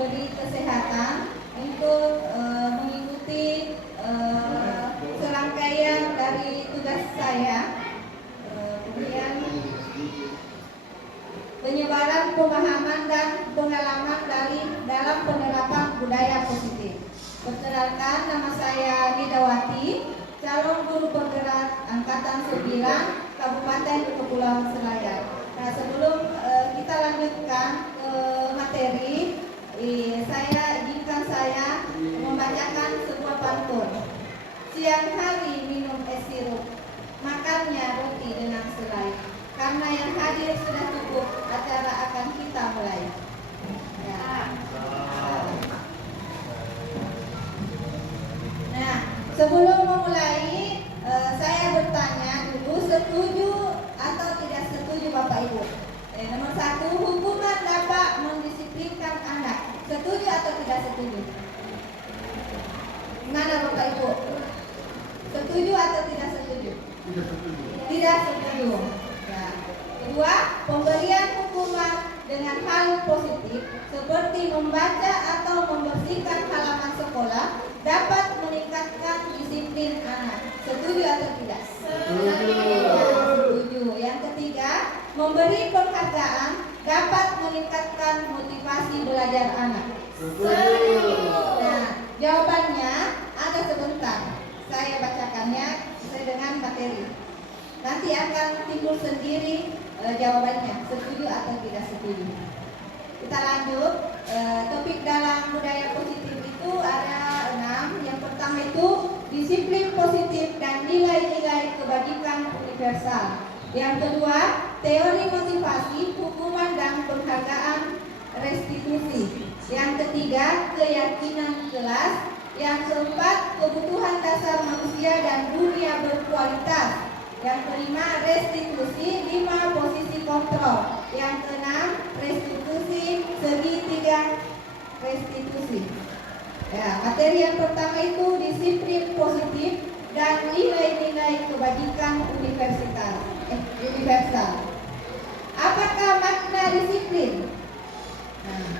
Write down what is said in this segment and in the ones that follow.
diberi kesehatan untuk mengikuti serangkaian dari tugas saya. Kemudian penyebaran pemahaman dan pengalaman dalam penerapan budaya positif. Perkenalkan, nama saya Widawati, calon guru penggerak angkatan 9 Kabupaten Kepulauan Selayar. Nah, sebelum kita lanjutkan ke materi, saya izinkan saya membacakan sebuah pantun. Siang hari minum es sirup, makannya roti dengan selai. Karena yang hadir sudah cukup, acara akan kita mulai. Ya. Nah, sebelum memulai, saya bertanya dulu, setuju atau tidak setuju Bapak Ibu? Nomor 1, hukuman dapat mendisiplinkan anak. Setuju atau tidak setuju? Mana Bapak Ibu? Setuju atau tidak setuju? Tidak setuju. Tidak setuju. Ya. Kedua, pemberian hukuman dengan hal positif seperti membaca atau membersihkan halaman sekolah dapat meningkatkan disiplin anak. Setuju atau tidak? Setuju. Ya, setuju. Yang ketiga, memberi penghargaan dapat meningkatkan motivasi belajar anak. Setuju. Nah, jawabannya ada sebentar. Saya bacakannya sesuai dengan materi. Nanti akan timbul sendiri jawabannya, setuju atau tidak setuju. Kita lanjut. Topik dalam budaya positif itu ada 6. Yang pertama itu disiplin positif dan nilai-nilai kebajikan universal. Yang kedua, teori motivasi, hukuman dan penghargaan restitusi. Yang ketiga, keyakinan kelas. Yang keempat, kebutuhan dasar manusia dan dunia berkualitas. Yang kelima, restitusi, 5 posisi kontrol. Yang keenam, restitusi, segitiga restitusi. Ya, materi yang pertama itu disiplin positif dan nilai-nilai kebajikan universal. Apakah makna disiplin? Nah,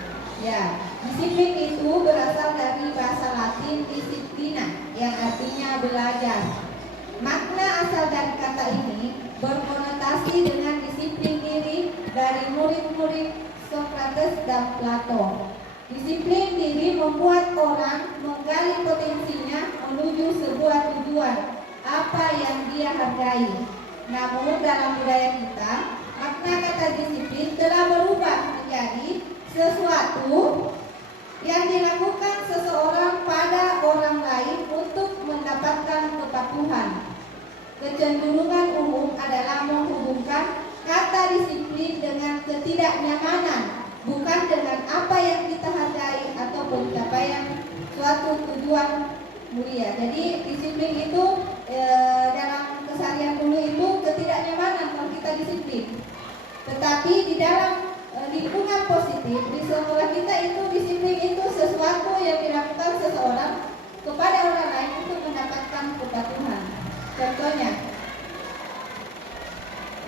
ya, disiplin itu berasal dari bahasa Latin disciplina yang artinya belajar. Makna asal dari kata ini berkonotasi dengan disiplin diri dari murid-murid Socrates dan Plato. Disiplin diri membuat orang menggali potensinya menuju sebuah tujuan apa yang dia hargai. Namun dalam budaya kita, makna kata disiplin telah berubah menjadi sesuatu yang dilakukan seseorang pada orang lain untuk mendapatkan kepatuhan. Kecenderungan umum adalah menghubungkan kata disiplin dengan ketidaknyamanan, bukan dengan apa yang kita hargai atau pencapaian suatu tujuan mulia. Jadi disiplin itu dalam keseharian dulu itu ketidaknyamanan kalau kita disiplin. Tetapi di dalam lingkungan positif di sekolah kita itu disiplin itu sesuatu yang dilakukan seseorang kepada orang lain untuk mendapatkan kepatuhan. Contohnya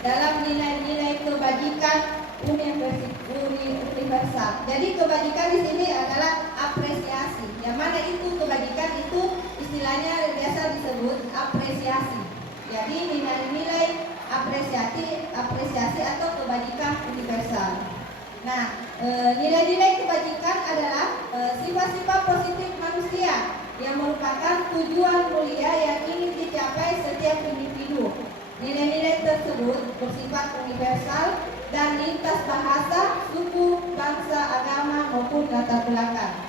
dalam nilai-nilai kebajikan universal. Jadi kebajikan di sini adalah apresiasi. Yang mana itu kebajikan itu istilahnya biasa disebut apresiasi. Jadi nilai-nilai apresiasi atau kebajikan universal. Nah, nilai-nilai kebajikan adalah sifat-sifat positif manusia yang merupakan tujuan mulia yang ingin dicapai setiap individu. Nilai-nilai tersebut bersifat universal dan lintas bahasa, suku, bangsa, agama maupun latar belakang.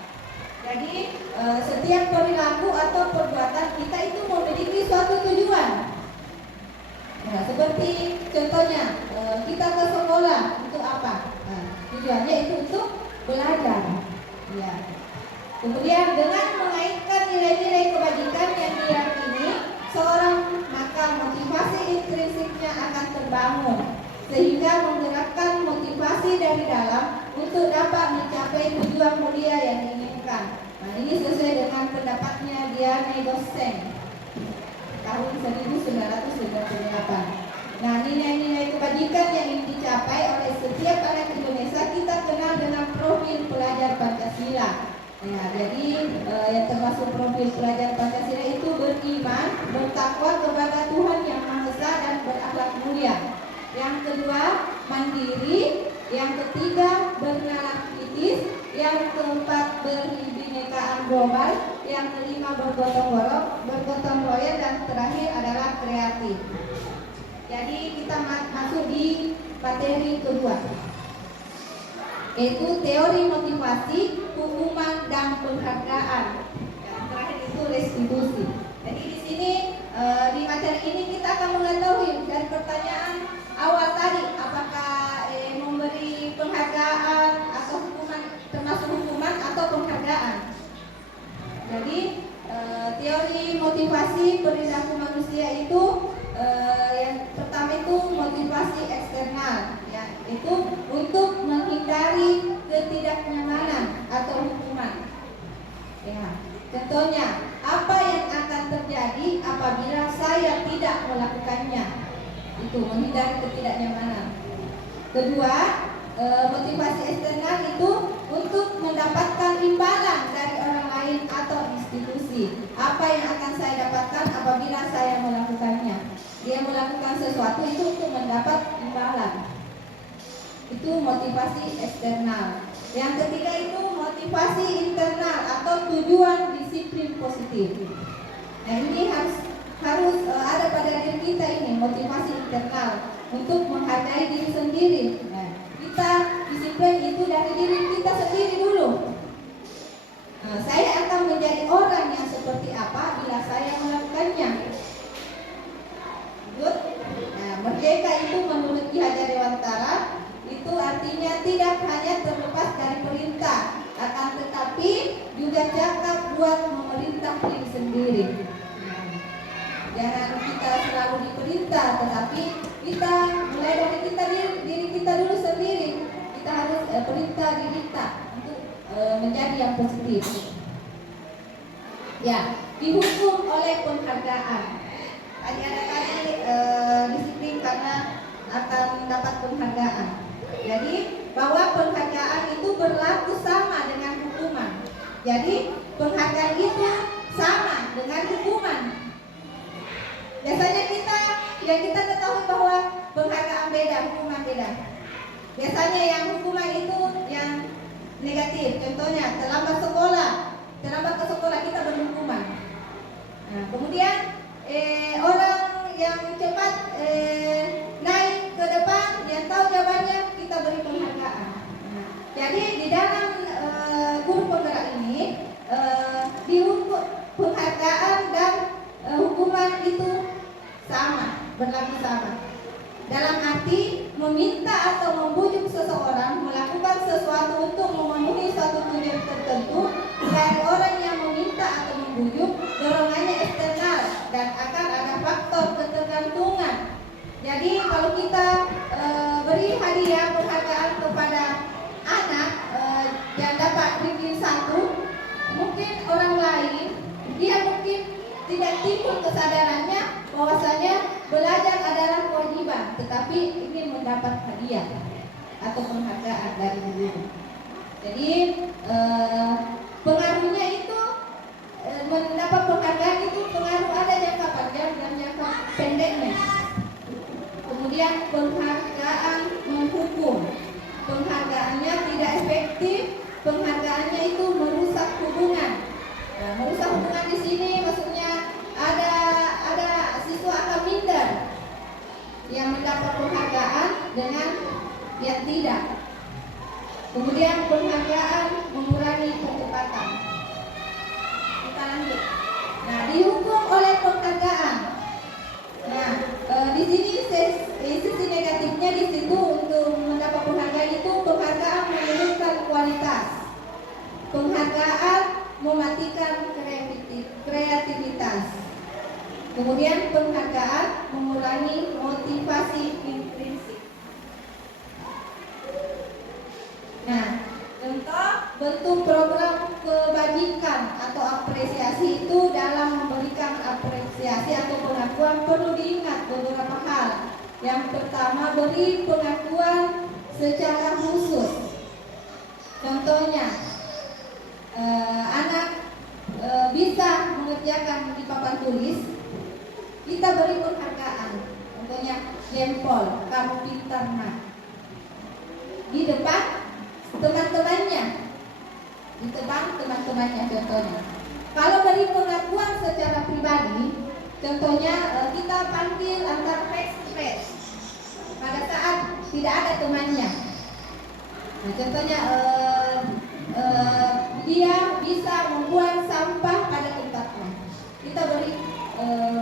Jadi setiap perilaku atau perbuatan kita itu memiliki suatu tujuan. Nah, seperti contohnya kita ke sekolah untuk apa? Nah, tujuannya itu untuk belajar. Ya. Kemudian dengan mengaitkan nilai-nilai kebajikan yang diyakini seorang, maka motivasi intrinsiknya akan terbangun sehingga menggerakkan motivasi dari dalam untuk dapat mencapai tujuan mulia yang diinginkan. Nah, ini sesuai dengan pendapatnya Diana Gosseng tahun 1998. Nah, nilai-nilai kebajikan yang ingin dicapai oleh setiap anak Indonesia kita kenal dengan profil pelajar Pancasila. yang termasuk profil pelajar Pancasila itu beriman, bertakwa kepada Tuhan Yang Maha Esa dan berakhlak mulia. Yang kedua, mandiri. Yang ketiga, bernalar kritis. Yang keempat, berbinekaan global. Yang kelima, bergotong royong, dan terakhir adalah kreatif. Jadi kita masuk di materi kedua, yaitu teori motivasi, hukuman, dan penghargaan. Yang terakhir itu restitusi. Jadi di sini di materi ini kita akan mengetahui dari pertanyaan awal tadi, apakah memberi penghargaan atau hukuman, termasuk hukuman atau penghargaan. Jadi teori motivasi perilaku manusia itu yang pertama itu motivasi eksternal, ya, itu untuk menghindari ketidaknyamanan atau hukuman. Ya, contohnya, apa yang akan terjadi apabila saya tidak melakukannya? Itu menghindari ketidaknyamanan. Kedua, motivasi eksternal itu untuk mendapatkan imbalan dari orang lain atau institusi. Apa yang akan saya dapatkan apabila saya melakukannya? Dia melakukan sesuatu itu untuk mendapat imbalan. Itu motivasi eksternal. Yang ketiga itu motivasi internal atau tujuan disiplin positif. Nah, ini harus ada pada diri kita ini, motivasi internal untuk menghargai diri sendiri. Nah, kita disiplin itu dari diri kita sendiri dulu. Saya akan menjadi orang yang seperti apa bila saya melakukannya. Good. Nah, merdeka itu menurut Ki Hajar Dewantara itu artinya tidak hanya terlepas dari perintah, akan tetapi juga cakap buat memerintah diri sendiri. Jangan kita selalu diperintah, tetapi kita mulai dari diri kita dulu sendiri. Kita harus perintah diri kita untuk menjadi yang positif. Ya, dihukum oleh penghargaan. Tadi ada disiplin karena akan mendapat penghargaan. Jadi bahwa penghargaan itu berlaku sama dengan hukuman. Jadi penghargaan itu sama dengan hukuman. Biasanya kita ketahui bahwa penghargaan beda, hukuman beda. Biasanya yang hukuman itu yang negatif. Contohnya terlambat ke sekolah kita beri hukuman. Nah, kemudian orang yang cepat naik ke depan, yang tahu jawabannya, kita beri penghargaan. Nah, jadi di dalam guru penggerak ini dihukum penghargaan dan hukuman itu sama, berlaku sama. Dalam arti meminta atau membujuk seseorang melakukan sesuatu untuk memenuhi suatu tujuan tertentu. Dari orang yang meminta atau membujuk, dorongannya eksternal dan akan ada faktor ketergantungan. Jadi kalau kita beri hadiah penghargaan kepada anak yang dapat ranking 1, mungkin orang lain dia mungkin tidak timbul kesadarannya bahwasanya belajar adalah kewajiban, tetapi ingin mendapat hadiah atau penghargaan dari guru. Jadi pengaruhnya itu mendapat penghargaan itu pengaruh ada jangka panjang dan jangka pendeknya. Kemudian penghargaan menghukum, penghargaannya tidak efektif, penghargaannya itu merusak hubungan. Nah, merusak hubungan di sini maksudnya ada siswa akan minder yang mendapat penghargaan dengan yang tidak. Kemudian penghargaan mengurangi kecepatan. Kita lanjut. Nah, dihukum oleh penghargaan. Nah, di sini sisi negatifnya di situ untuk mendapat penghargaan itu penghargaan menurunkan kualitas. Penghargaan mematikan kreativitas. Kemudian penghargaan mengurangi motivasi intrinsik. Nah, contoh bentuk program kebajikan atau apresiasi itu dalam memberikan apresiasi atau pengakuan perlu diingat beberapa hal. Yang pertama, beri pengakuan secara khusus. Contohnya, anak dikerjakan di papan tulis, kita beri penghargaan. Contohnya jempol, kamu pintar nak. Di depan teman-temannya, di depan teman-temannya contohnya. Kalau beri pengakuan secara pribadi, contohnya kita panggil antar face to face pada saat tidak ada temannya. Nah, contohnya dia bisa membuang sampah pada tempatnya. Kita beri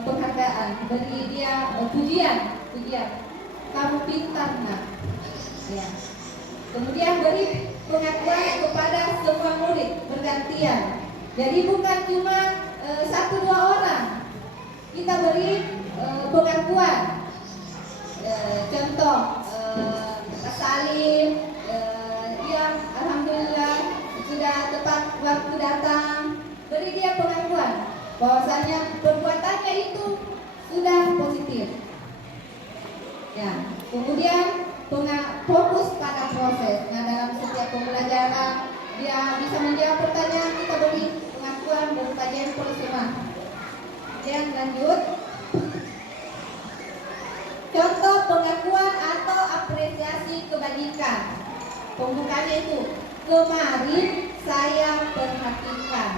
penghargaan, beri dia pujian. Kamu pintar nak. Ya. Kemudian beri pengakuan kepada semua murid bergantian. Jadi bukan cuma 1-2 orang. Kita beri pengakuan. Contoh Pak Salim, yang alhamdulillah sudah tepat waktu datang. Beri dia pengakuan bahwasanya perbuatannya itu sudah positif. Ya, kemudian fokus pada proses. Nah, dalam setiap pembelajaran dia bisa menjawab pertanyaan, kita beri pengakuan berupa jempol semua. Kemudian lanjut. Contoh pengakuan atau apresiasi kebajikan. Pembukaannya itu, kemarin saya perhatikan.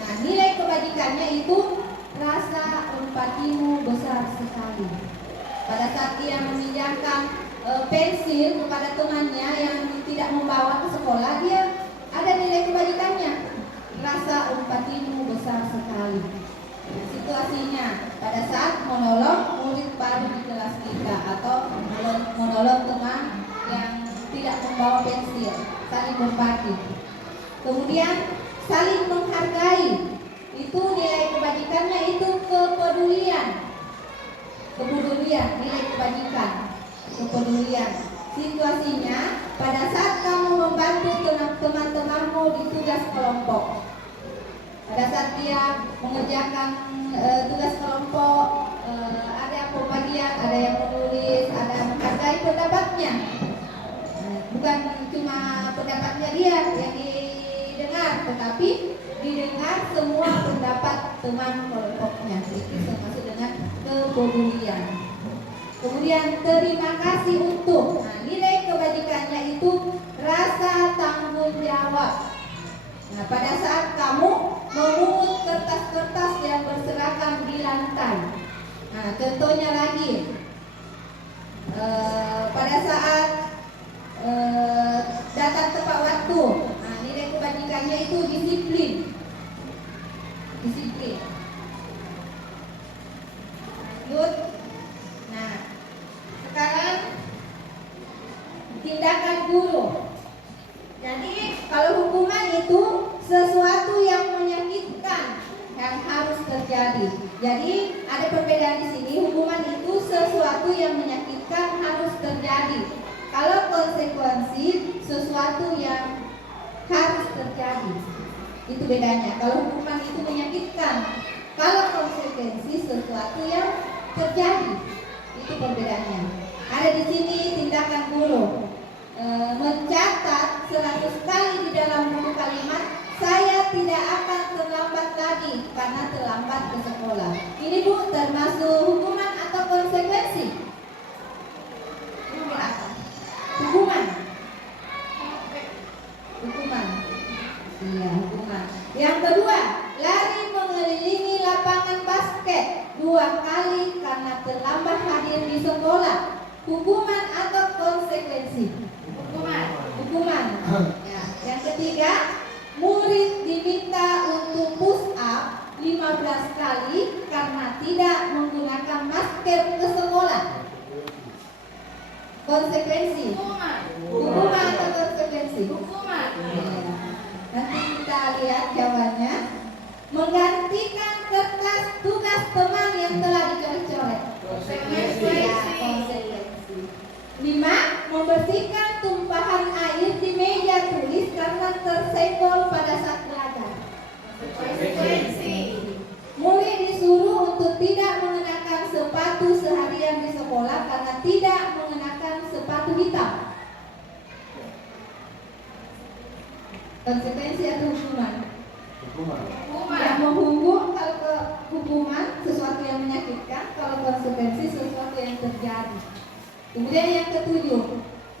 Nah, nilai kebajikannya itu rasa empatimu besar sekali. Pada saat dia meminjamkan pensil kepada temannya yang tidak membawa ke sekolah, dia ada nilai kebajikannya. Rasa empatimu besar sekali. Nah, situasinya pada saat menolong murid baru di kelas kita atau menolong teman yang tidak membawa pensil, saling berbagi. Kemudian saling menghargai, itu nilai kebajikannya itu kepedulian, nilai kebajikan, kepedulian. Situasinya pada saat kamu membantu teman-temanmu di tugas kelompok, pada saat dia mengerjakan tugas kelompok, ada pembagian, ada yang menulis, ada yang menghargai pendapatnya. Bukan cuma pendapatnya dia yang didengar, tetapi didengar semua pendapat teman kelompoknya. Itu termasuk dengan kepedulian. Kemudian terima kasih untuk. Nah, nilai kebajikannya itu rasa tanggung jawab. Nah, pada saat kamu memungut kertas-kertas yang berserakan di lantai. Nah, contohnya lagi, pada saat datang tepat waktu. Nah, nilai kebajikannya itu disiplin. Lanjut. Nah, sekarang tindakan guru. Jadi kalau hukuman itu sesuatu yang menyakitkan yang harus terjadi. Jadi ada perbedaan di sini. Hukuman itu sesuatu yang menyakitkan harus terjadi. Kalau konsekuensi sesuatu yang harus terjadi. Itu bedanya. Kalau hukuman itu menyakitkan, kalau konsekuensi sesuatu yang terjadi. Itu perbedaannya. Ada di sini tindakan guru. Mencatat 100 kali di dalam buku kalimat, saya tidak akan terlambat lagi karena terlambat ke sekolah. Ini Bu termasuk hukuman atau konsekuensi? Hukuman. Iya, hukuman. Yang kedua, lari mengelilingi lapangan basket 2 kali karena terlambat hadir di sekolah. Hukuman atau konsekuensi? Hukuman. Ya. Yang ketiga, murid diminta untuk push up 15 kali karena tidak menggunakan masker ke sekolah. Konsekuensi? Hukuman atau konsekuensi? Hukuman. Ya. Nanti kita lihat jawabannya. Menggantikan kertas tugas teman yang telah dicoret-coret. Konsekuensi. 5. Membersihkan tumpahan air di meja tulis karena tersenggol pada saat belajar. Konsekuensi. Murid disuruh untuk tidak mengenakan sepatu seharian di sekolah karena tidak mengenakan sepatu hitam. Konsekuensi atau hukuman? Hukuman. Yang menghukum kalau ke hukuman sesuatu yang menyakitkan, kalau konsekuensi sesuatu yang terjadi. Kemudian yang ketujuh,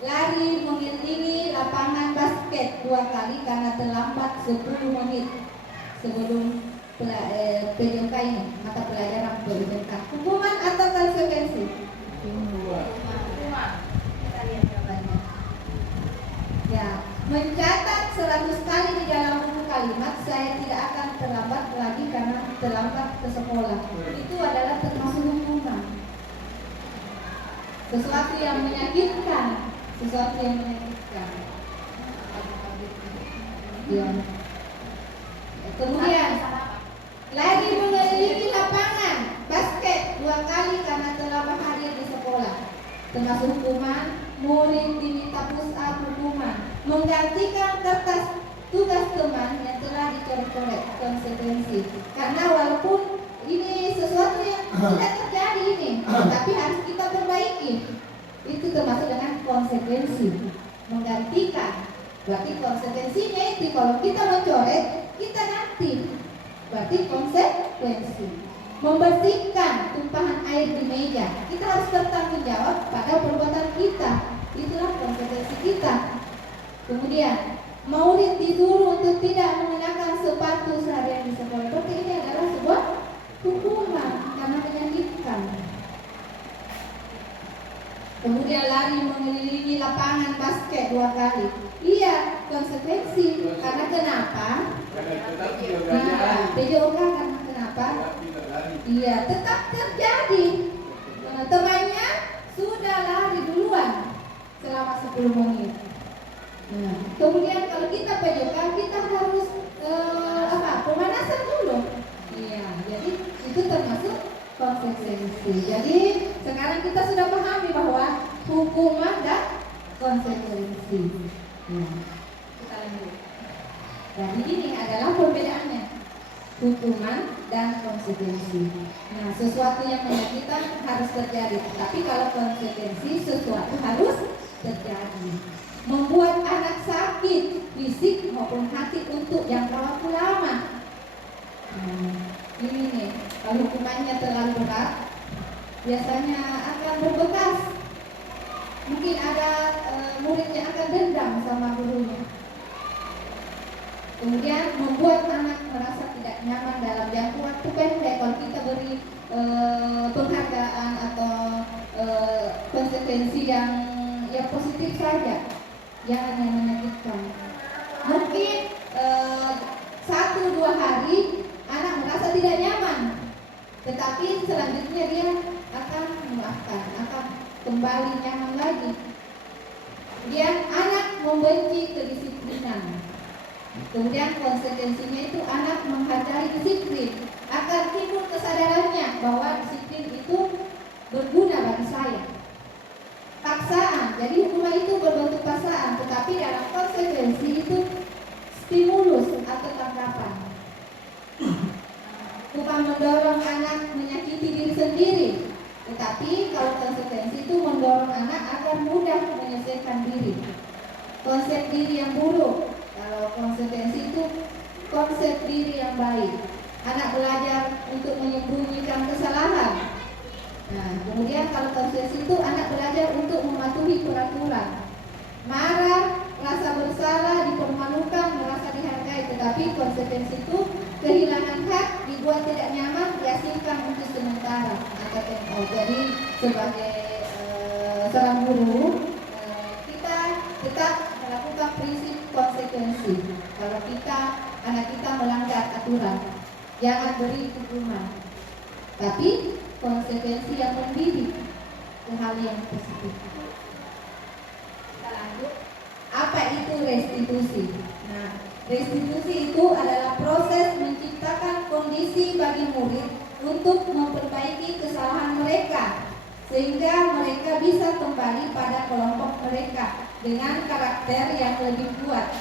lari mengelilingi lapangan basket 2 kali karena terlambat 10 menit sebelum PJK ini, mata pelajaran PJK. Hukuman atau konsekuensi? Hukuman. Kita lihat jawabannya. Ya, mencatat 100 kali di dalam buku kalimat saya tidak akan terlambat lagi karena terlambat ke sekolah. Itu adalah termasuk hukuman. Sesuatu yang menyakitkan, sesuatu yang menyakitkan. Ya. Kemudian lagi mengelilingi lapangan basket 2 kali karena terlambat hadir di sekolah, termasuk hukuman. Murid diminta push up, hukuman. Menggantikan kertas tugas teman yang telah dicoret-coret, konsekuensi. Karena walaupun ini sesuatu yang tidak terjadi ini, tapi harus kita perbaiki. Itu termasuk dengan konsekuensi. Menggantikan, berarti konsekuensinya itu kalau kita mencoret, kita ganti, berarti konsekuensi. Membersihkan tumpahan air di meja, kita harus bertanggung jawab pada perbuatan kita. Itulah konsekuensi kita. Kemudian murid disuruh untuk tidak mengenakan sepatu seharian di sekolah. Berarti ini adalah sebuah hukuman karena menyakitkan. Kemudian lari mengelilingi lapangan basket 2 kali. Iya, konsekuensi. Karena kenapa? PJOK karena kenapa? Iya, tetap terjadi. Temannya sudah lari duluan selama 10 menit. Kemudian kalau kita PJOK kita harus pemanasan dulu. Iya, jadi itu termasuk konsekuensi. Jadi sekarang kita sudah pahami bahwa hukuman dan konsekuensi. Kita lanjut. Jadi ini adalah perbedaannya, hukuman dan konsekuensi. Nah, sesuatu yang menyakitkan harus terjadi, tapi kalau konsekuensi sesuatu harus terjadi. Membuat anak sakit fisik maupun hati untuk jangka waktu lama. Ini nih, kalau hukumannya terlalu berat, biasanya akan berbekas. Mungkin ada muridnya akan dendam sama gurunya. Kemudian membuat anak merasa tidak nyaman dalam jangka waktu pendek. Kalau kita beri penghargaan atau konsekuensi yang positif saja, jangan yang menyakitkan. Mungkin 1-2 hari anak merasa tidak nyaman, tetapi selanjutnya dia akan memaafkan, akan kembali nyaman lagi. Kemudian anak membenci kedisiplinan. Kemudian konsekuensinya itu anak menghargai disiplin, agar timbul kesadarannya bahwa disiplin itu berguna bagi saya. Paksaan, jadi hukuman itu berbentuk paksaan, tetapi dalam konsekuensi itu stimulus atau tanggapan. Bukan mendorong anak menyakiti diri sendiri, tetapi kalau konsekuensi itu mendorong anak agar mudah menyelesaikan diri. Konsep diri yang buruk. Kalau konsekuensi itu konsep diri yang baik. Anak belajar untuk menyembunyikan kesalahan. Nah, kemudian kalau konsekuensi itu anak belajar untuk mematuhi peraturan. Marah, rasa bersalah, dipermalukan, merasa dihargai. Tetapi konsekuensi itu kehilangan hak, dibuat tidak nyaman, dihasilkan untuk sementara atau TO. Jadi sebagai seorang guru, kita tetap melakukan prinsip konsekuensi. Kalau anak kita melanggar aturan, jangan beri hukuman, tapi konsekuensi yang mendidik ke hal yang positif. Kita lanjut. Apa itu restitusi? Nah, restitusi itu adalah proses menciptakan kondisi bagi murid untuk memperbaiki kesalahan mereka, sehingga mereka bisa kembali pada kelompok mereka dengan karakter yang lebih kuat.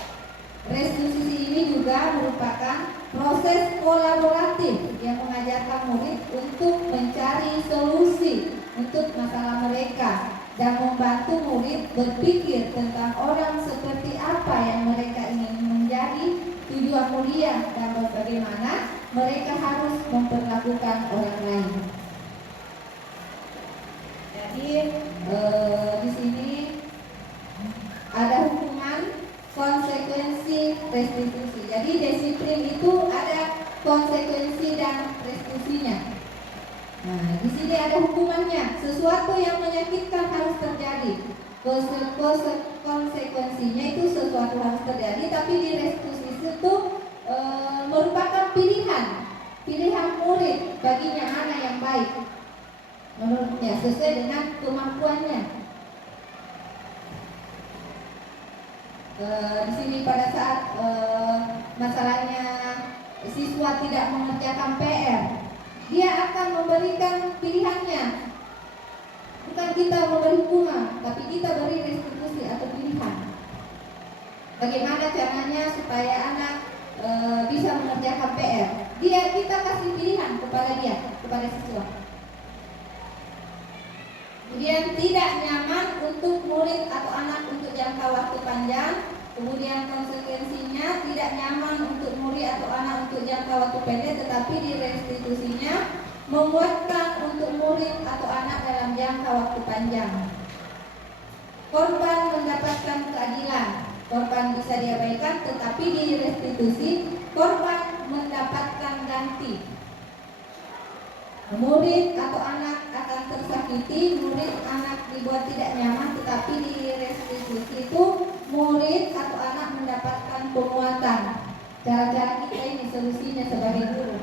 Restitusi ini juga merupakan proses kolaboratif yang mengajarkan murid untuk mencari solusi untuk masalah mereka dan membantu murid berpikir tentang orang seperti apa yang mereka ingin menjadi, tujuan mulia dan bagaimana mereka harus memperlakukan orang lain. Jadi di sini ada hukuman, konsekuensi, restitusi. Jadi disiplin itu ada konsekuensi dan restitusinya. Nah, di sini ada hukumannya. Sesuatu yang menyakitkan harus terjadi. Konsekuensinya itu sesuatu harus terjadi, tapi di restitusi itu merupakan pilihan murid baginya mana yang baik menurutnya sesuai dengan kemampuannya. Di sini pada saat masalahnya siswa tidak mengerjakan PR, dia akan memberikan pilihannya. Bukan kita memberi hukuman, tapi kita beri restitusi atau pilihan. Bagaimana caranya supaya anak bisa mengerjakan PR? Kita kasih pilihan kepada siswa. Kemudian tidak nyaman untuk murid atau anak untuk jangka waktu panjang. Kemudian konsekuensinya tidak nyaman untuk murid atau anak untuk jangka waktu pendek, tetapi di restitusinya menguatkan untuk murid atau anak dalam jangka waktu panjang. Korban mendapatkan keadilan. Korban bisa diabaikan, tetapi di restitusi korban mendapatkan ganti. Murid atau anak akan tersakiti, murid anak dibuat tidak nyaman, tetapi di restitusi itu murid atau anak mendapatkan penguatan. Cara-cara kita ini solusinya sebagai guru.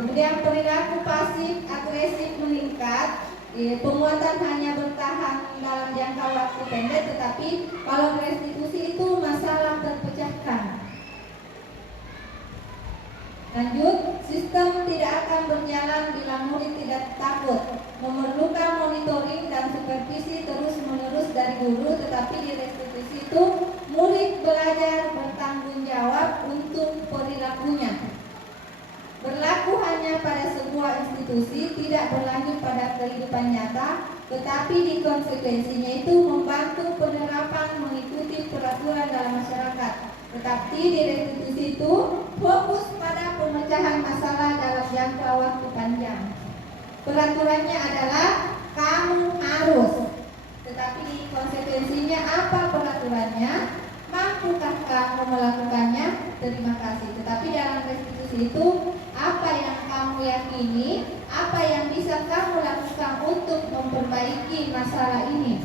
Kemudian perilaku pasif agresif meningkat. Penguatan hanya bertahan dalam jangka waktu pendek, tetapi kalau restitusi itu masalah terpecahkan. Lanjut, sistem tidak akan berjalan bila murid tidak takut. Memerlukan monitoring dan supervisi terus-menerus dari guru, tetapi di restitusi itu murid belajar bertanggung jawab untuk perilakunya. Berlaku hanya pada sebuah institusi, tidak berlanjut pada kehidupan nyata, tetapi di konsekuensinya itu membantu penerapan mengikuti peraturan dalam masyarakat. Tetapi di restitusi itu fokus pada pemecahan masalah dalam jangka waktu panjang. Peraturannya adalah kamu harus, tetapi di konsekuensinya apa peraturannya? Mampukah kamu melakukannya? Terima kasih. Tetapi dalam restitusi itu apa yang kamu yakini, apa yang bisa kamu lakukan untuk memperbaiki masalah ini.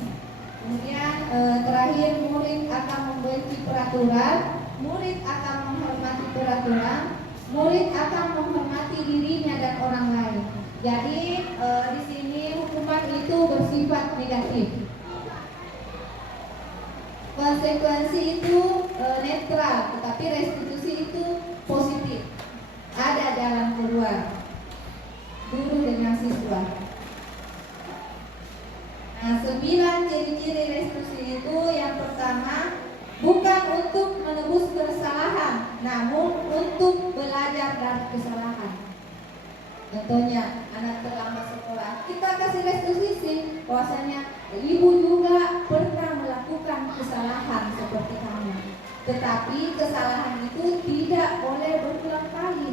Kemudian terakhir, murid akan membenci peraturan, murid akan menghormati peraturan, murid akan menghormati dirinya dan orang lain. Jadi di sini hukuman itu bersifat negatif. Konsekuensi itu netral, tetapi restitusi itu positif. Ada jalan keluar. Guru dengan siswa. Nah, 9 ciri-ciri restitusi itu yang pertama, bukan untuk menebus kesalahan, namun untuk belajar dari kesalahan. Contohnya, anak terlambat sekolah, kita kasih restitusi, bahwasanya ibu juga pernah melakukan kesalahan seperti kamu. Tetapi kesalahan itu tidak boleh berulang kali.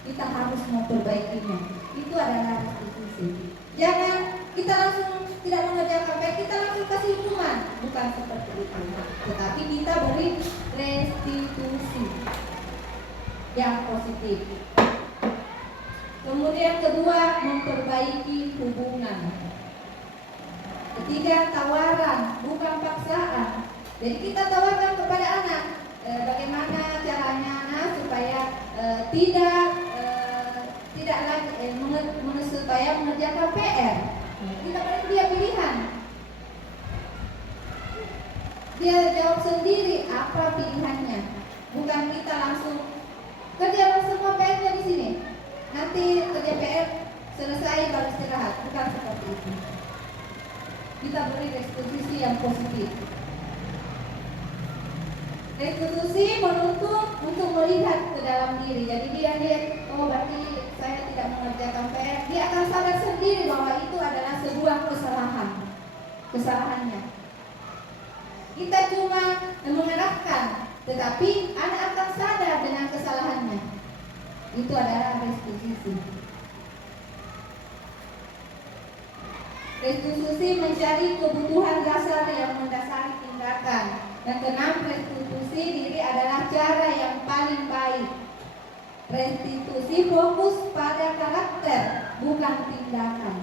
Kita harus memperbaikinya. Itu adalah restitusi. Jangan kita langsung tidak mengerjakan baik, kita langsung kasih hukuman. Bukan seperti itu. Tetapi kita beri restitusi yang positif. Kemudian kedua, memperbaiki hubungan. Ketiga, tawaran, bukan paksaan. Jadi kita tawarkan kepada anak bagaimana caranya anak supaya tidak lagi supaya mengerjakan PR. Kita beri dia pilihan. Dia jawab sendiri apa pilihannya. Bukan kita langsung kerjakan semua PR-nya di sini. Nanti kerja PR selesai baru istirahat. Bukan seperti itu. Kita beri restitusi yang positif. Restitusi menuntut untuk melihat ke dalam diri. Jadi dia lihat, oh berarti saya tidak mengerjakan PR. Dia akan sadar sendiri bahwa itu adalah sebuah kesalahannya. Kita cuma mengarahkan, tetapi anak akan sadar dengan kesalahannya. Itu adalah restitusi. Restitusi mencari kebutuhan dasar yang mendasari tindakan. Yang keenam, restitusi diri adalah cara yang paling baik. Restitusi fokus pada karakter, bukan tindakan.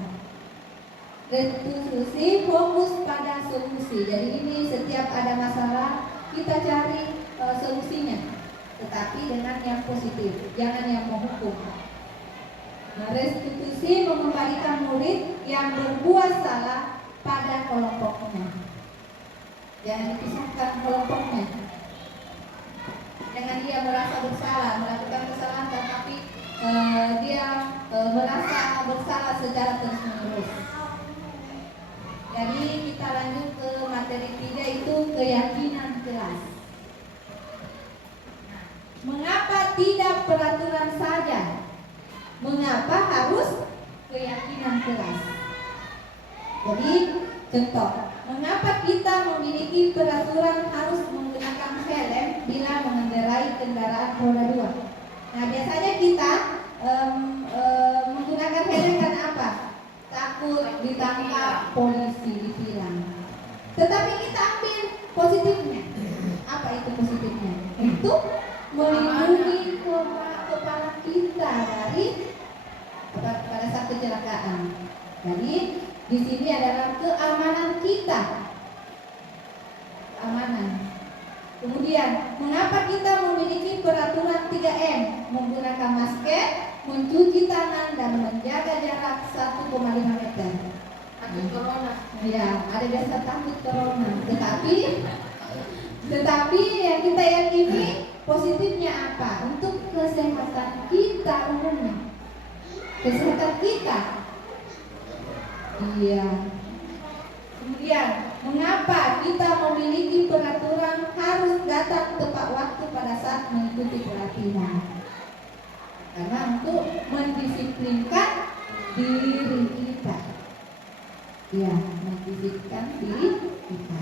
Restitusi fokus pada solusi. Jadi ini setiap ada masalah kita cari solusinya, tetapi dengan yang positif, jangan yang menghukum. Nah, restitusi mengembalikan murid yang berbuat salah pada kelompoknya. Jangan dipisahkan kelompoknya. Jangan dia merasa bersalah melakukan kesalahan, tetapi dia merasa bersalah secara terus-menerus. Jadi kita lanjut ke materi 3, itu keyakinan kelas. Mengapa tidak peraturan saja? Mengapa harus keyakinan kelas? Jadi contoh, mengapa kita memiliki peraturan harus menggunakan helm bila mengendarai kendaraan roda 2? Nah, biasanya kita menggunakan helm karena apa? Takut ditangkap polisi, ditilang. Tetapi kita ambil positifnya. Apa itu positifnya? Itu melindungi kepala kita dari pada saat kecelakaan. Jadi di sini adalah keamanan kita. Amanan. Kemudian, mengapa kita memiliki peraturan 3M? Menggunakan masker, mencuci tangan, dan menjaga jarak 1,5 meter. Takut corona. Ya, ada biasa takut corona. Tetapi yang kita yakini positifnya apa? Untuk kesehatan kita umumnya. Kesehatan kita. Iya. Kemudian, mengapa kita memiliki peraturan harus datang tepat waktu pada saat mengikuti pelatihan? Karena untuk mendisiplinkan diri kita. Ya, mendisiplinkan diri kita.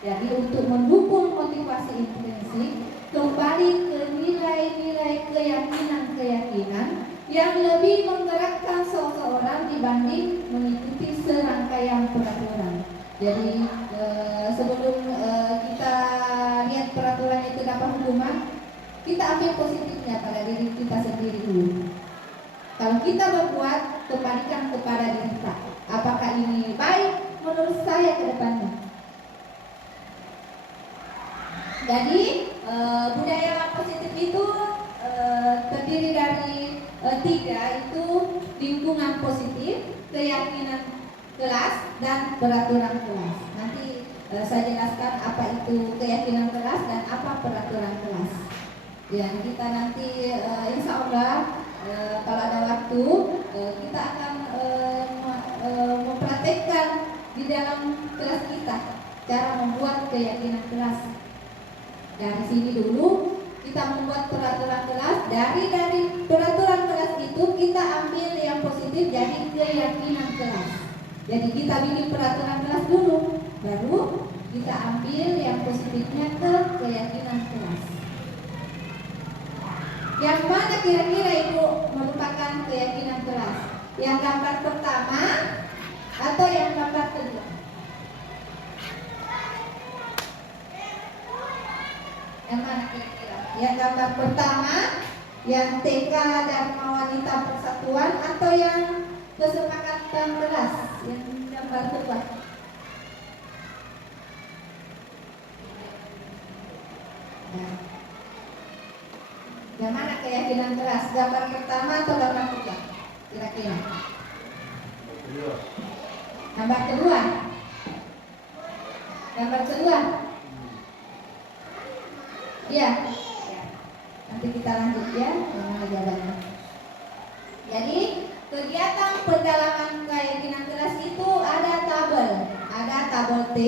Jadi untuk mendukung motivasi intrinsik, kembali ke nilai-nilai keyakinan yang lebih menggerakkan seseorang dibanding mengikuti serangkaian peraturan. Jadi sebelum kita lihat peraturan itu dapat hukuman, kita ambil positifnya pada diri kita sendiri dulu. Kalau kita berbuat, kembalikan kepada diri kita. Apakah ini baik menurut saya ke depannya? Jadi budaya positif itu terdiri dari 3, itu lingkungan positif, keyakinan kelas, dan peraturan kelas. Nanti saya jelaskan apa itu keyakinan kelas dan apa peraturan kelas. Ya, kita nanti insya Allah kalau ada waktu kita akan mempraktekkan di dalam kelas kita cara membuat keyakinan kelas. Dari sini dulu kita membuat peraturan kelas. Dari peraturan kelas itu kita ambil yang positif jadi keyakinan kelas. Jadi kita bikin peraturan kelas dulu, baru kita ambil yang positifnya ke keyakinan kelas. Yang mana kira-kira itu merupakan keyakinan kelas? Yang gambar pertama atau yang gambar kedua? Yang mana kira-kira? Yang gambar pertama, yang TK Dharma Wanita Persatuan, atau yang kesepakatan kelas, yang gambar kedua? Nah, yang mana keyakinan kelas? Gambar pertama atau gambar kedua? Kira-kira? Gambar kedua. Gambar kedua. Iya. Nanti kita lanjut ya, gimana jawabannya. Jadi kegiatan pendalaman keyakinan kelas itu ada tabel T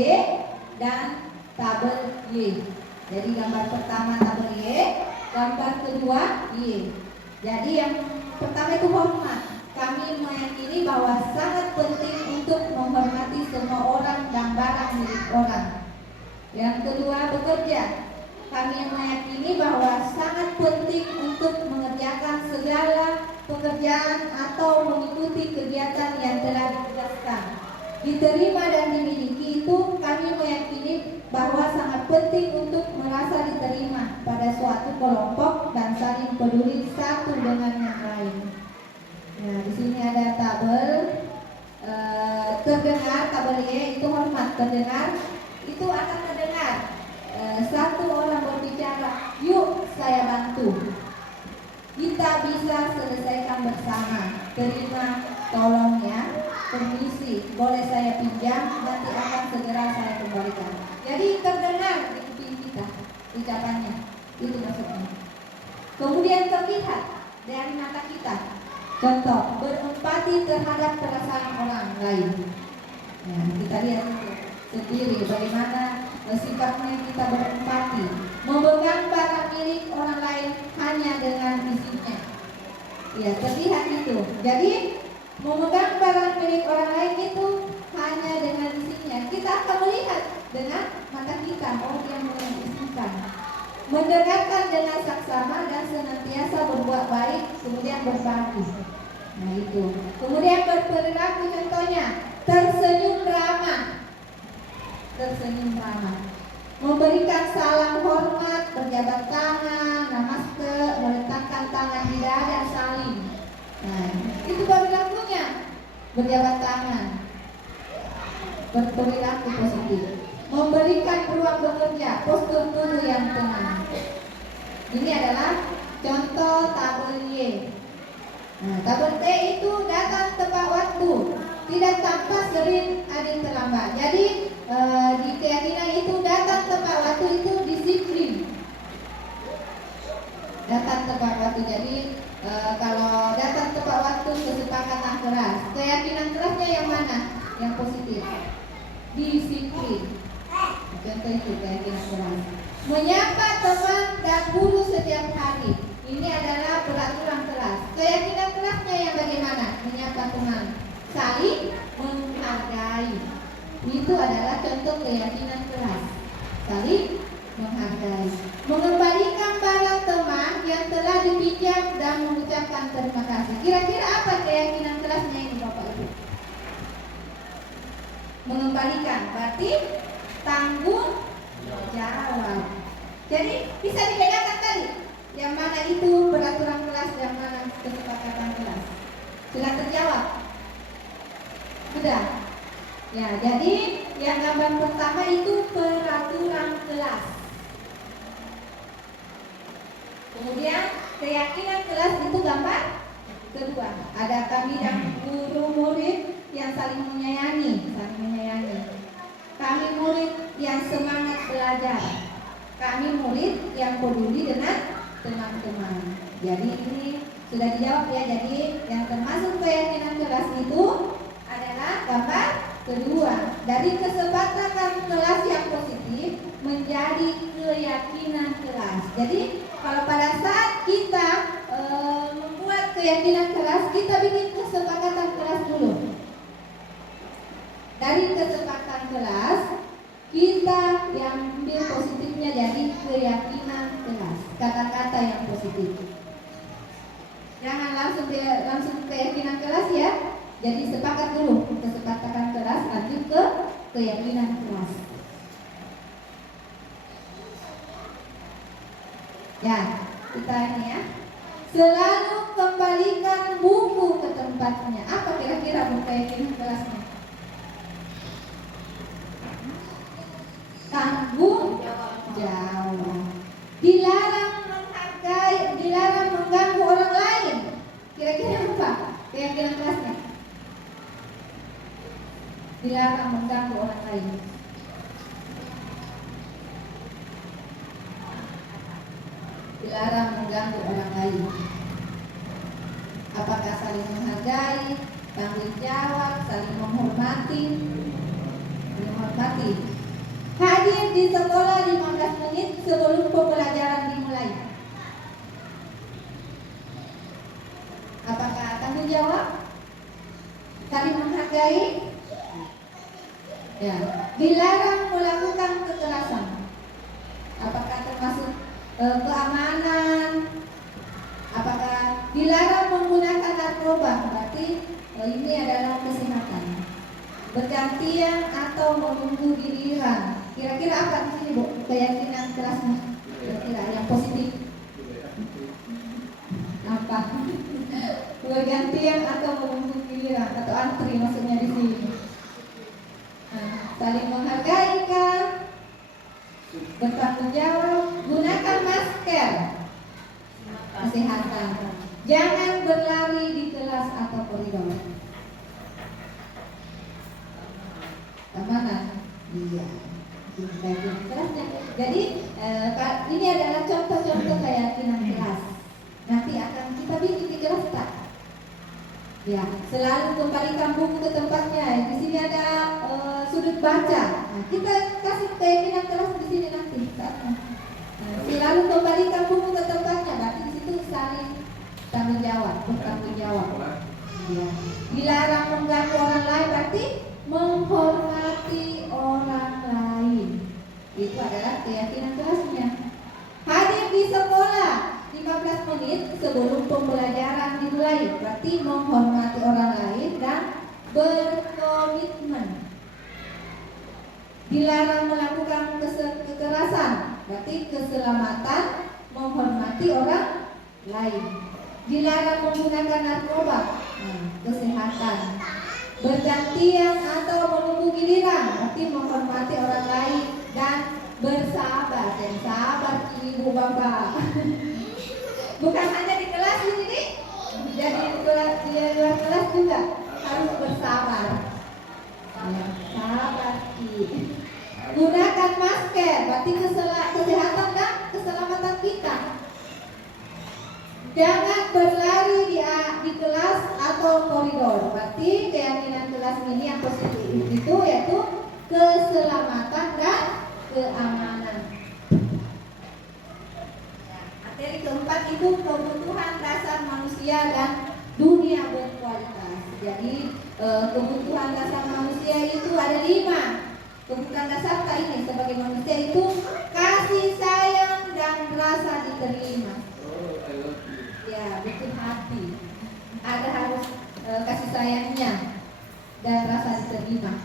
dan tabel Y. Jadi gambar pertama tabel Y, gambar kedua Y. Jadi yang pertama itu hormat. Kami meyakini bahwa sangat penting untuk menghormati semua orang dan barang milik orang. Yang kedua bekerja. kami meyakini bahwa sangat penting untuk mengerjakan segala pekerjaan atau mengikuti kegiatan yang telah ditugaskan. Diterima dan dimiliki itu kami meyakini bahwa sangat penting untuk merasa diterima pada suatu kelompok dan saling peduli satu dengan yang lain. Nah, di sini ada tabel terdengar, tabel Y itu hormat, terdengar itu akan terdengar. Satu orang berbicara, yuk saya bantu. Kita bisa selesaikan bersama. Terima, tolong ya. Permisi, boleh saya pinjam? Nanti akan segera saya kembalikan. Jadi terdengar di kuping kita ucapannya. Itu maksudnya. Kemudian terlihat dari mata kita. Contoh, berempati terhadap perasaan orang lain. Nah, kita lihat itu sendiri bagaimana sifatnya kita berempati, memegang barang milik orang lain hanya dengan izinnya. Ya, terlihat itu. Jadi memegang barang milik orang lain itu hanya dengan izinnya. Kita akan melihat dengan mata kita, oh dia mengizinkan. Mendengarkan dengan saksama dan senantiasa berbuat baik, kemudian berbagi. Nah itu. Kemudian berperilaku, contohnya tersenyum ramah. Tersenyum ramah, memberikan salam hormat, berjabat tangan, namaste, meletakkan tangan di dada, saling. Nah, itu perilakunya. Berjabat tangan, berperilaku positif, memberikan ruang bekerja, postur tubuh yang tenang. Ini adalah contoh tabel Y. Nah, tabel T itu datang tepat waktu, tidak tampak sering ada yang terlambat. Jadi di keyakinan itu datang tepat waktu itu disiplin. Datang tepat waktu. Jadi kalau datang tepat waktu kesepakatan keras. Keyakinan kerasnya yang mana? Yang positif. Disiplin. Contoh itu keyakinan keras. Menyapa teman dan guru setiap hari. Ini adalah peraturan keras. Keyakinan kerasnya yang bagaimana? Menyapa teman. Saling menghargai. Itu adalah contoh keyakinan keras. Saling menghargai. Mengembalikan barang teman yang telah dipinjam dan mengucapkan terima kasih. Kira-kira apa keyakinan kerasnya ini Bapak Ibu? Mengembalikan berarti tanggung jawab. Jadi bisa dibedakan tadi yang mana itu peraturan kelas, yang mana kesepakatan kelas. Sudah terjawab? Sudah. Ya, jadi yang gambar pertama itu peraturan kelas. Kemudian keyakinan kelas itu gambar kedua. Ada kami dan guru murid yang saling menyayangi, Kami murid yang semangat belajar. Kami murid yang peduli dengan teman-teman. Jadi ini sudah dijawab ya. Jadi yang termasuk keyakinan kelas itu adalah gambar kedua. Dari kesepakatan kelas yang positif menjadi keyakinan kelas. Jadi kalau pada saat kita membuat keyakinan kelas, kita bikin kesepakatan kelas dulu. Dari kesepakatan kelas kita yang ambil positifnya jadi keyakinan kelas, kata-kata yang positif. Jangan langsung keyakinan kelas ya. Jadi sepakat dulu kesepakatan kelas, lanjut ke keyakinan kelas. Ya, kita ini ya. Selalu kembalikan buku ke tempatnya. Apa kira-kira buku keyakinan kelasnya? Tanggung jawab. Dilarang menghargai, dilarang mengganggu orang lain. Kira-kira apa keyakinan kelasnya? Dilarang mengganggu orang lain. Dilarang mengganggu orang lain. Apakah saling menghargai, tanggung jawab, saling menghormati? Menghormati. Hadir di sekolah 15 menit sebelum pembelajaran dimulai. Apakah tanggung jawab? Saling menghargai? Ya. Dilarang melakukan kekerasan. Apakah termasuk keamanan. Apakah dilarang menggunakan narkoba? Berarti ini adalah kesehatan. Bergantian atau menunggu giliran. Kira-kira apa di sini, Bu? Keyakinan kelasnya. Kira-kira yang positif. Apa? Bergantian atau menunggu giliran atau antri maksudnya di sini. Saling menghargai kan? Bertanggung jawab. Gunakan masker. Kesehatan. Jangan berlari di kelas atau koridor. Keamanan. Iya. Jadi ini adalah contoh-contoh keyakinan kelas. Nanti akan kita bikin di kelas tak? Ya, selalu kembalikan buku ke tempatnya. Di sini ada sudut baca. Nah, kita kasih keyakinan kelas di sini nanti. Selalu kembalikan buku ke tempatnya. Berarti di situ saling tanggung jawab, bertanggung jawab. Ya. Dilarang mengganggu orang lain, berarti menghormati orang lain. Itu adalah keyakinan kelasnya. Hadir di sekolah 15 menit sebelum pembelajaran dimulai, berarti menghormati orang lain dan berkomitmen. Dilarang melakukan kekerasan, berarti keselamatan, menghormati orang lain. Dilarang menggunakan narkoba, kesehatan. Bergantian atau menunggu giliran, berarti menghormati orang lain dan bersabar. Dan sabar ibu bapak. Bukan hanya di kelas ini, jadi di luar kelas juga harus bersabar. Ya, sabar. Gunakan masker, berarti kesehatan dan keselamatan kita. Jangan berlari di kelas atau koridor. Berarti keyakinan kelas ini yang positif itu yaitu keselamatan dan keamanan. Materi keempat itu kebutuhan dasar manusia dan dunia berkualitas. Jadi kebutuhan dasar manusia itu ada 5. Kebutuhan dasar kita ini sebagai manusia itu kasih sayang dan rasa diterima. Ya, bikin hati. Ada harus kasih sayangnya dan rasa diterima.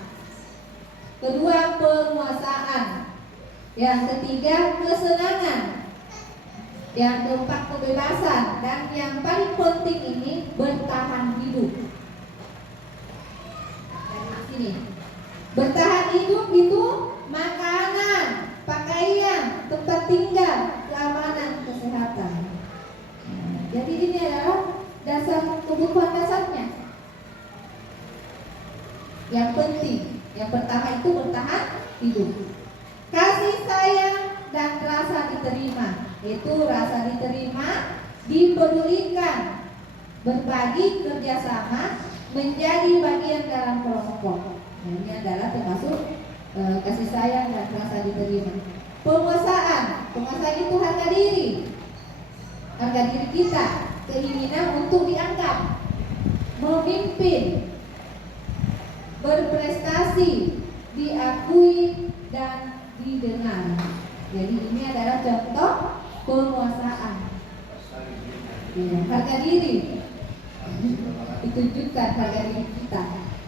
Kedua, penguasaan. Yang ketiga, kesenangan. Yang keempat, kebebasan. Dan yang paling penting ini bertahan hidup. Dari sini. Bertahan hidup itu makanan, pakaian, tempat tinggal, keamanan, kesehatan. Jadi ini adalah dasar kebutuhan dasarnya. Yang penting, yang pertama itu bertahan hidup. Kasih sayang dan rasa diterima. Itu rasa diterima, dipedulikan, berbagi, kerjasama, menjadi bagian dalam kelompok. Nah, ini adalah termasuk kasih sayang dan rasa diterima. Penguasaan itu harga diri. Harga diri kita, keinginan untuk dianggap, memimpin, berprestasi, diakui dan didengar. Jadi ini adalah contoh penguasaan. Ya, harga diri ditunjukkan harga diri kita.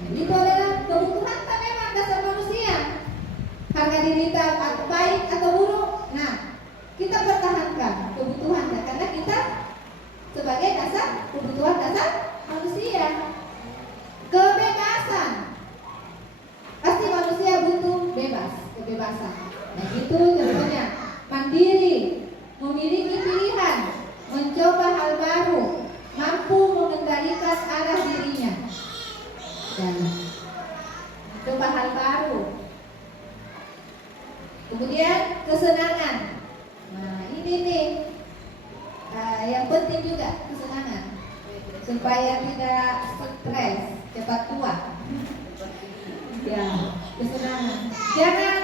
Itu adalah kebutuhan tak memang dasar manusia. Harga diri kita baik atau buruk. Nah, kita pertahankan kebutuhannya karena kita sebagai dasar kebutuhan dasar manusia. Kebebasan. Pasti manusia butuh bebas, kebebasan. Nah, itu contohnya mandiri, memiliki pilihan, mencoba hal baru, mampu mengendalikan arah dirinya. Dan mencoba hal baru. Kemudian kesenangan. Nah, ini nih yang penting juga kesenangan supaya tidak stres, cepat tua. Ya, kesenangan. Jangan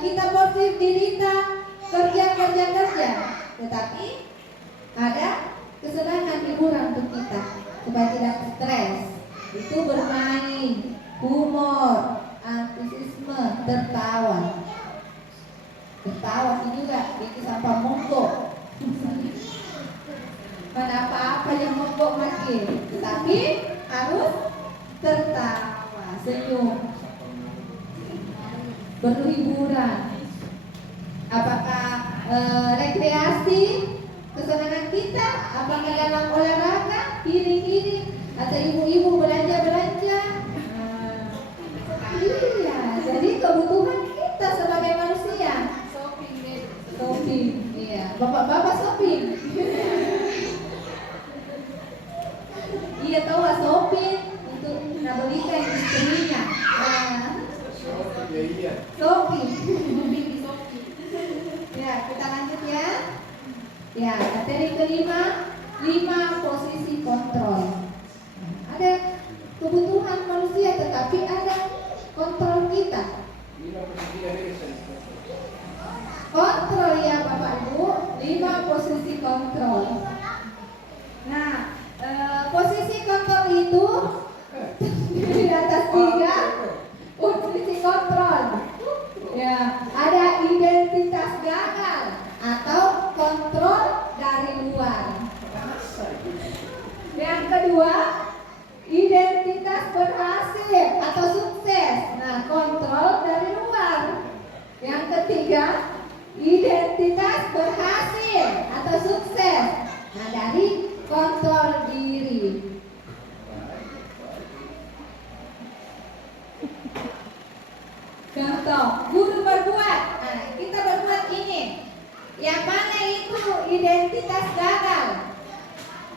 kita positif dirita kerja, tetapi ada kesenangan hiburan untuk kita supaya tidak stres. Itu bermain, humor, antusiasme, tertawa. Tertawa sih juga, bikin sampah monggo. ada apa-apa yang mogok makin, tetapi harus tertawa, senyum, berhiburan. Apakah rekreasi, kesenangan kita, apakah dalam olahraga, healing, atau ibu-ibu belanja-belanja. Iya, jadi kebutuhan kita sebagai manusia. Shopping, iya. Bapak-bapak shopping. Iya, tahu lah, shopping untuk belikan istrinya. Shopping. Ya, kita lanjut ya. Ya, materi kelima, 5 posisi kontrol. Ada kebutuhan manusia, tetapi ada kontrol kita. Kontrol ya Bapak Ibu, 5 posisi kontrol. Nah, posisi kontrol itu di atas 3 posisi kontrol. Ya, ada identitas gagal atau kontrol dari luar. Yang kedua, identitas berhasil atau sukses. Nah, kontrol dari luar. Yang ketiga, identitas berhasil atau sukses. Nah, dari kontrol diri. Contoh, guru berbuat. Nah, kita berbuat ini. Yang mana itu identitas gagal?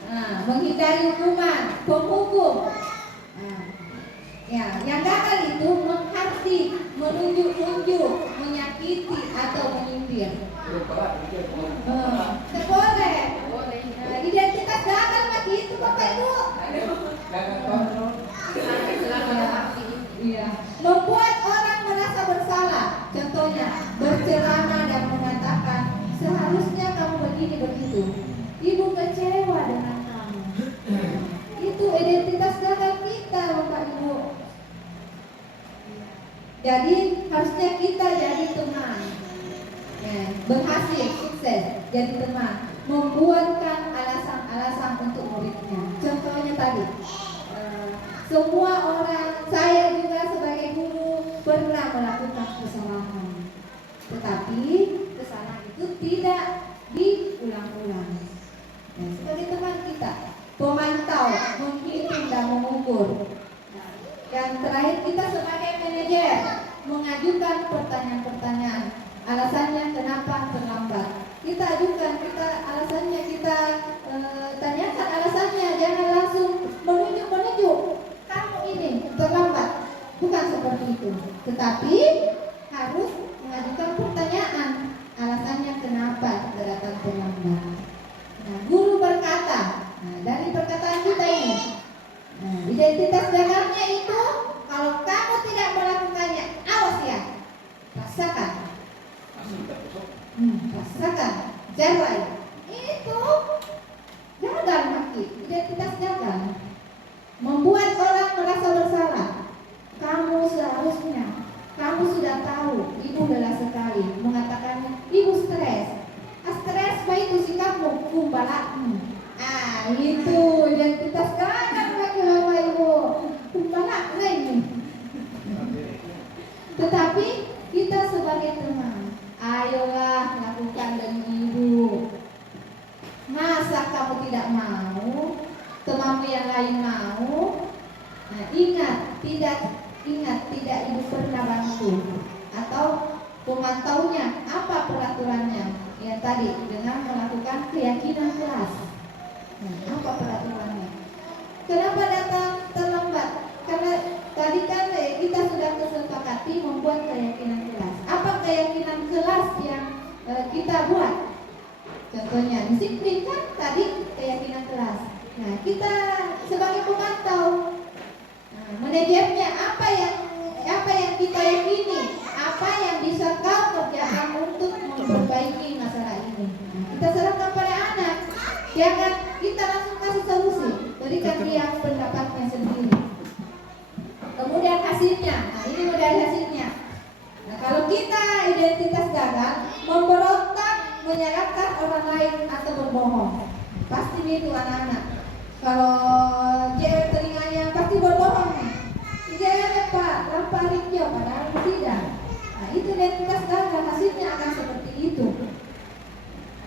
Nah, menghindari hukuman, penghukum. Nah, ya, yang gagal itu menghakti, menunjuk-nunjuk, menyakiti atau menyindir. Boleh. Nah, identitas gagal lagi itu Bapak Ibu. Iya. Membuat orang merasa bersalah. Contohnya, berceramah dan mengatakan seharusnya kamu begini begitu. Ibu kecewa dengan kamu. Itu identitas gagal kita, Bapak Ibu. Jadi harusnya kita jadi teman. Ya, berhasil, sukses, jadi teman. Membuatkan alasan-alasan untuk muridnya. Contohnya tadi, semua orang, saya juga sebagai guru pernah melakukan kesalahan. Tetapi kesalahan itu tidak diulang-ulang. Nah, sebagai teman kita, pemantau, menghitung dan mengukur. Yang terakhir, kita sebagai manajer mengajukan pertanyaan-pertanyaan. Alasannya kenapa terlambat? Kita ajukan, alasannya kita tanyakan alasannya, jangan langsung menunjuk. Kamu ini terlambat, bukan seperti itu. Tetapi harus mengajukan pertanyaan, alasannya kenapa datang terlambat. Nah, guru berkata, nah, dari perkataan kita ini, nah, identitas gagalnya itu kalau kamu tidak melakukannya, awas ya, rasakan, rasakan, jawab. Itu gagal maki, identitas gagal. Membuat orang merasa bersalah. Kamu seharusnya, kamu sudah tahu, ibu lelah sekali, mengatakan ibu stres. Stres apa itu sikapmu? Kumbalakmu. Itu identitas gagal bagi Bapak Ibu. Kumbalak ini. Tetapi kita sebagai teman, ayolah lakukan dengan ibu. Masa kamu tidak mau? Temanmu yang lain mau? Nah, ingat tidak ibu pernah bantu atau pemantaunya apa peraturannya? Ya tadi dengan melakukan keyakinan kelas. Nah, apa peraturannya? Kenapa datang terlambat? Karena tadi kan kita sudah kesepakati membuat keyakinan kelas. Apa keyakinan kelas yang kita buat? Contohnya disiplin kan tadi keyakinan kelas. Nah, kita sebagai pemantau, manajernya apa yang kita yakini, apa yang bisa kau kerjakan untuk memperbaiki masalah ini. Nah, kita serahkan pada anak, jangan kita langsung kasih solusi, berikan dia pendapatnya sendiri. Kemudian hasilnya, nah ini modal hasilnya. Nah, kalau kita identitas gagal, memberontak, menyalahkan orang lain atau berbohong, pasti begitu anak-anak. Kalau dia telinganya pasti berbohong. Dia Pak, lampu hijau padahal tidak. Nah, itu identitas gagal, hasilnya akan seperti itu.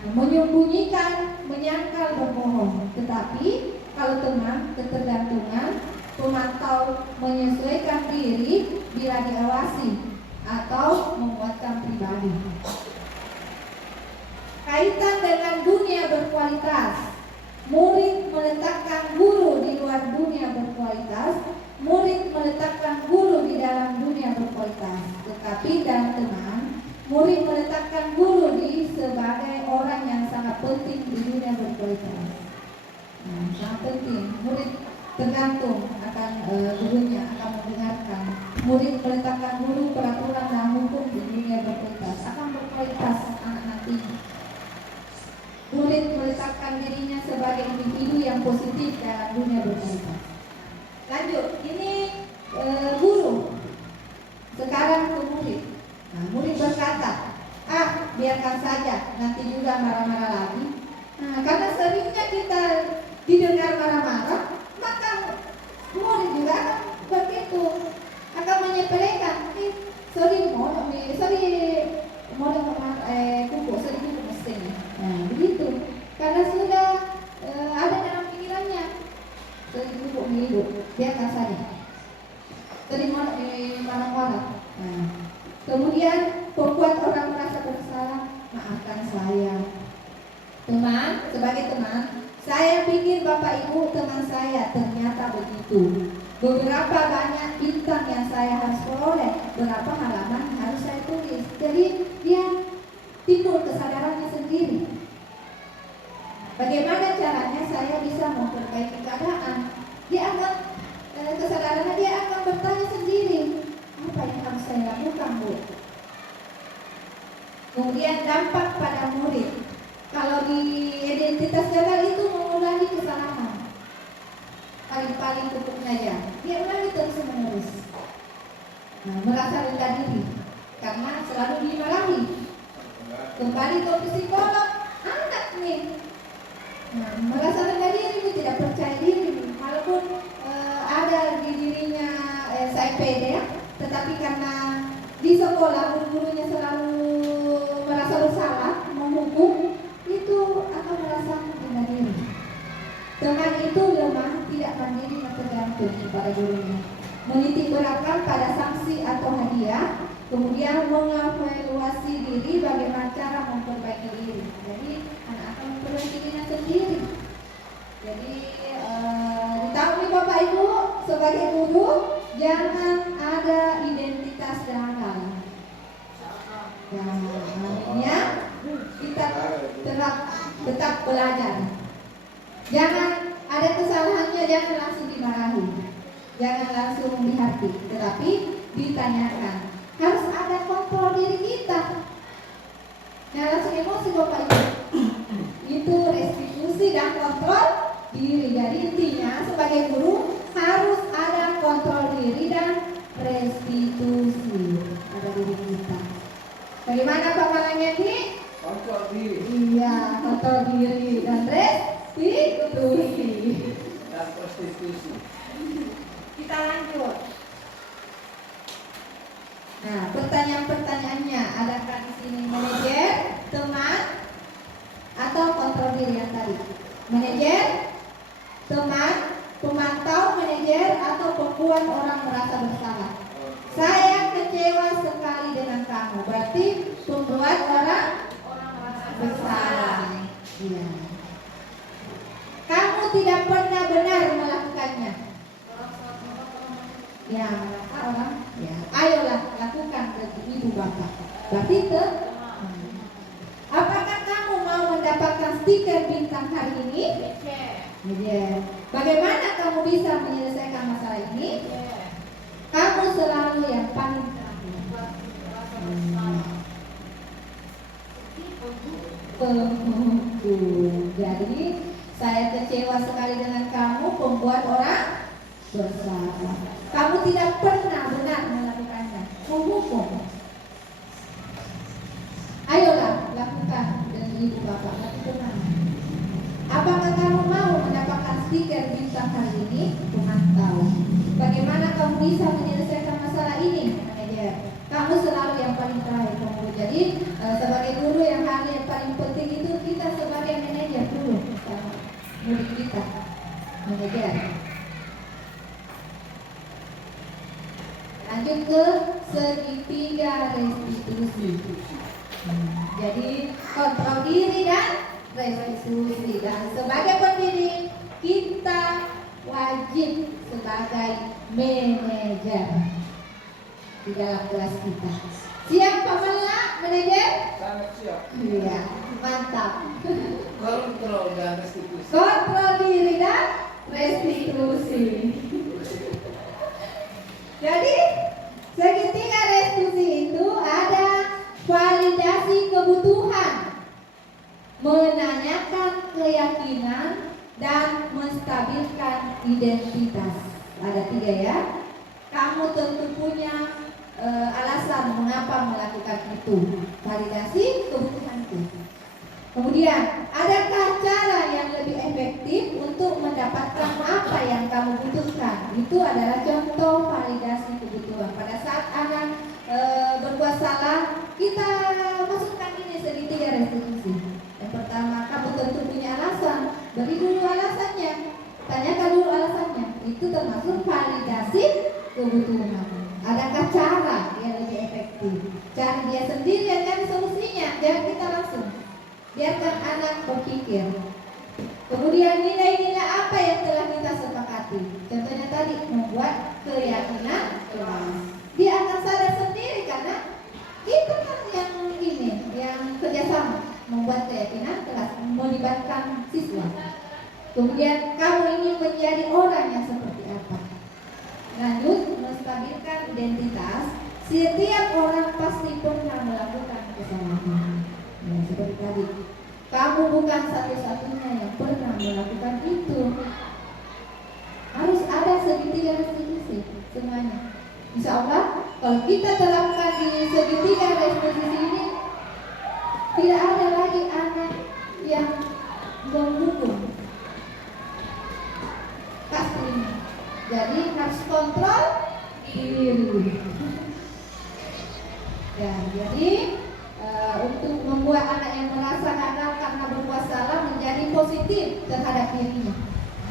Nah, menyembunyikan, menyangkal, berbohong. Tetapi kalau teman, ketergantungan, pemantau, menyesuaikan diri bila diawasi atau menguatkan pribadi. Kaitan dengan dunia berkualitas. Murid meletakkan guru di luar dunia berkualitas, murid meletakkan guru di dalam dunia berkualitas. Tetapi dalam teman, murid meletakkan guru di sebagai orang yang sangat penting di dunia berkualitas. Nah, sangat penting. Murid tergantung akan gurunya, akan mendengarkan. Murid meletakkan guru, peraturan dan hukum di dunia berkualitas, akan berkualitas anak nanti. Murid meletakkan dirinya sebagai individu yang positif dalam dunia berkualitas. Lanjut, ini guru. Sekarang ke murid. Nah, murid berkata, biarkan saja, nanti juga marah-marah lagi. Nah, karena seringnya kita didengar marah-marah, maka murid juga akan begitu, akan menyepelekan. Kuku mesin. Nah, begitu. Karena sudah ada dalam pikirannya. Kuku hidup, biarkan saja. Terima marah-marah. Nah, kemudian membuat orang merasa bersalah, maafkan saya. Teman, sebagai teman, saya pikir Bapak Ibu teman saya, ternyata begitu. Beberapa banyak bintang yang saya harus peroleh, berapa halaman yang harus saya tulis. Jadi dia timbul kesadarannya sendiri. Bagaimana caranya saya bisa memperbaiki keadaan? Dia akan kesadarannya, dia akan bertanya sendiri, apa yang harus saya lakukan, Bu? Kemudian dampak pada murid. Kalau di identitas gagal itu mengulangi kesalahan. Paling cukup aja. Dia ulangi terus menerus. Nah, merasa rendah diri karena selalu dimarahi. Kembali ke psikolog, anak nih. Nah, merasa rendah diri, tidak percaya diri. Walaupun ada di dirinya saya pede, tetapi karena di sekolah guru-gurunya selalu merasa bersalah, menghukum, itu akan merasa rendah diri. Teman itu lemah, tidak mandiri dan tergantung kepada gurunya. Menitik beratkan pada sanksi atau hadiah, kemudian mengevaluasi diri bagaimana cara memperbaiki diri. Jadi anak akan memperbaiki dirinya sendiri. Jadi ditahui Bapak Ibu sebagai guru, jangan ada identitas gagal. Yang namanya kita tetap belajar. Jangan ada kesalahannya, jangan langsung dimarahi, jangan langsung dihati, tetapi ditanyakan. Harus ada kontrol diri kita. Nah, langsung emosi Bapak Ibu. Itu restitusi dan kontrol diri. Jadi intinya sebagai guru harus ada kontrol diri dan restitusi pada diri kita. Bagaimana Pak Malangeti? Kontrol diri. Iya, kontrol diri dan restitusi. Dan prostitusi. Kita lanjut. Nah, pertanyaan-pertanyaannya adakah di sini manajer, teman, atau kontrol diri yang tadi? Manajer, teman, pemantau, manajer, atau pembuat orang merasa bersalah? Saya kecewa sekali dengan kamu. Berarti pembuat orang merasa bersalah. Iya. Kamu tidak pernah benar melakukannya. Ya, merasa orang. Ya, ayolah lakukan ke ibu bapak. Berarti ke. Apakah kamu mau mendapatkan stiker bintang hari ini? Ya. Bagaimana kamu bisa menyelesaikan masalah ini? Kamu selalu yang paling terakhir. Jadi saya kecewa sekali dengan kamu, pembuat orang bersalah. Kamu tidak pernah benar melakukannya. Menghukum. Ayolah lakukan dengan ibu bapak. Apakah kamu bisa menyelesaikan masalah ini, manajer. Kamu selalu yang paling terakhir kamu. Jadi sebagai guru yang hal yang paling penting itu kita sebagai manajer dulu sama murid kita, manajer. Lanjut ke segitiga restitusi. Jadi kontrol diri dan restitusi. Dan sebagai pendidik kita wajib sebagai manajer di dalam kelas kita. Siap Pak Mala, manajer? Sangat siap. Iya, mantap. Kontrol dan restitusi. Kontrol diri dan restitusi. Jadi segitiga restitusi itu ada validasi kebutuhan, menanyakan keyakinan, dan menstabilkan identitas. Ada 3 ya. Kamu tentu punya alasan mengapa melakukan itu. Validasi kebutuhan itu. Kemudian, adakah cara yang lebih efektif untuk mendapatkan apa yang kamu butuhkan? Itu adalah contoh validasi kebutuhan. Pada saat anak berbuat salah, kita masukkan ini segitiga restitusi. Yang pertama, kamu tentu punya alasan. Beri dulu alasannya. Tanyakan dulu alasannya. Itu termasuk validasi kebutuhan. Adakah cara yang lebih efektif? Cari dia sendiri yang cari solusinya. Jangan kita langsung. Biarkan anak berpikir. Kemudian nilai-nilai apa yang telah kita sepakati? Contohnya tadi membuat keyakinan kelas. Dia akan sadar sendiri karena kita kan yang ini, yang kerjasama membuat keyakinan kelas, melibatkan siswa. Kemudian kamu ingin menjadi orang yang seperti apa? Lanjut, menstabilkan identitas. Setiap orang pasti pernah melakukan kesalahan. Ya, seperti tadi, kamu bukan satu-satunya yang pernah melakukan itu. Harus ada segitiga restitusi semuanya. Insya Allah, kalau kita terapkan di segitiga restitusi ini, tidak ada lagi anak yang menghukum. Pasti. Jadi harus kontrol diri. Ya, jadi untuk membuat anak yang merasa gagal karena berbuat salah menjadi positif terhadap dirinya.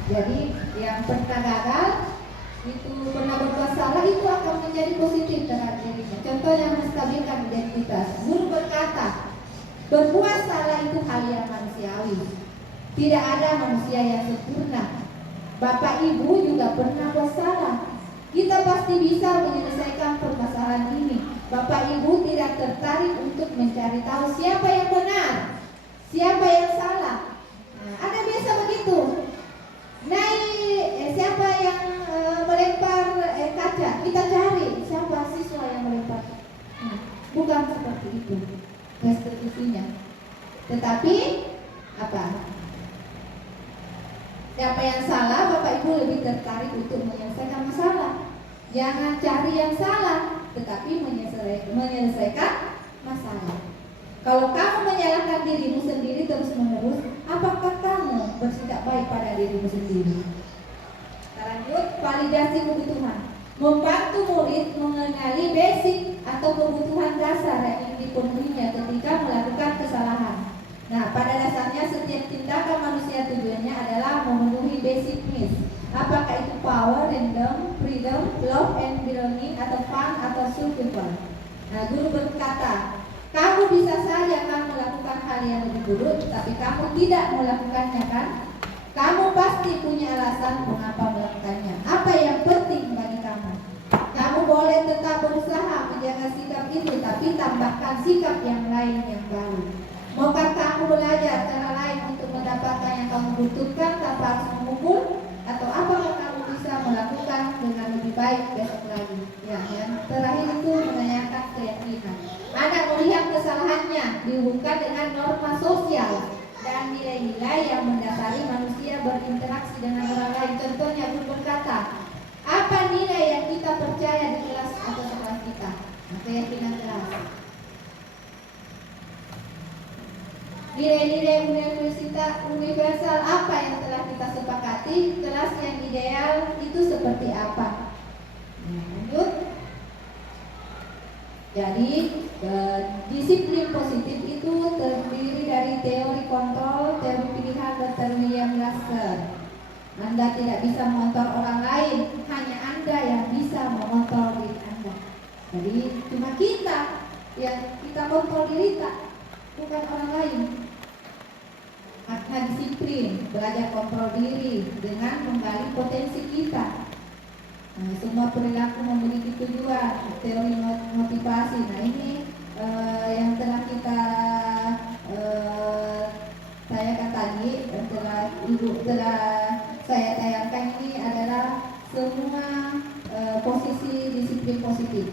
Jadi yang pernah gagal itu pernah berbuat salah itu akan menjadi positif terhadap dirinya. Contohnya menstabilkan identitas. Guru berkata, berbuat salah itu hal yang manusiawi. Tidak ada manusia yang sempurna. Bapak Ibu juga pernah bersalah. Kita pasti bisa menyelesaikan permasalahan ini. Bapak Ibu tidak tertarik untuk mencari tahu siapa yang benar, siapa yang salah. Nah, ada biasa begitu. Siapa yang melempar kaca? Kita cari siapa siswa yang melempar. Bukan seperti itu restitusinya. Tetapi apa? Siapa yang salah, Bapak Ibu lebih tertarik untuk menyelesaikan masalah. Jangan cari yang salah, tetapi menyelesaikan masalah. Kalau kamu menyalahkan dirimu sendiri terus-menerus, apakah kamu bersikap baik pada dirimu sendiri? Kita lanjut, validasi kebutuhan. Membantu murid mengenali basic atau kebutuhan dasar yang ingin dipenuhinya ketika melakukan kesalahan. Nah, pada dasarnya setiap tindakan manusia tujuannya adalah memenuhi basic needs. Apakah itu power, freedom, love and belonging, atau fun, atau survival. Nah, guru berkata, kamu bisa saja kan melakukan hal yang lebih buruk, tapi kamu tidak melakukannya kan? Kamu pasti punya alasan mengapa melakukannya. Apa yang penting bagi kamu? Kamu boleh tetap berusaha menjaga sikap itu, tapi tambahkan sikap yang lain yang baru. Maukah kamu belajar cara lain untuk mendapatkan yang kamu butuhkan tanpa harus memukul? Atau apakah kamu bisa melakukan dengan lebih baik besok lagi? Ya, yang terakhir itu menanyakan keyakinan. Anak melihat kesalahannya dihubungkan dengan norma sosial dan nilai-nilai yang mendasari manusia berinteraksi dengan orang lain. Contohnya, guru berkata, apa nilai yang kita percaya di kelas atau sekolah kita? Nah, keyakinan kelas. Nilai-nilai universal apa yang telah kita sepakati? Kelas yang ideal itu seperti apa? Lanjut. Jadi disiplin positif itu terdiri dari teori kontrol, teori pilihan, dan teori yang Lasker. Anda tidak bisa mengontrol orang lain, hanya Anda yang bisa mengontrol diri Anda. Jadi cuma kita yang kita kontrol diri kita, bukan orang lain. Makna disiplin, belajar kontrol diri dengan menggali potensi kita. Nah, semua perilaku memiliki tujuan, teori motivasi. Nah ini yang telah kita tanyakan tadi, yang telah saya tayangkan ini adalah semua posisi disiplin positif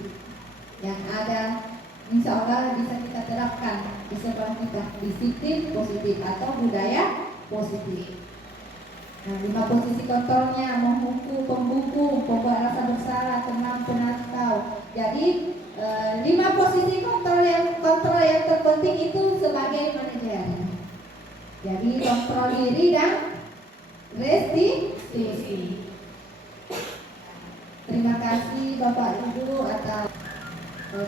yang ada, insya Allah bisa kita terapkan di sekolah kita. Disiplin positif atau budaya positif. Nah, 5 posisi kontrolnya: menghukum, pembuku, pembuat rasa bersalah, tenang, penakau. Jadi 5 posisi kontrol yang terpenting itu sebagai manajer. Jadi kontrol diri dan restitusi. Terima kasih Bapak Ibu atas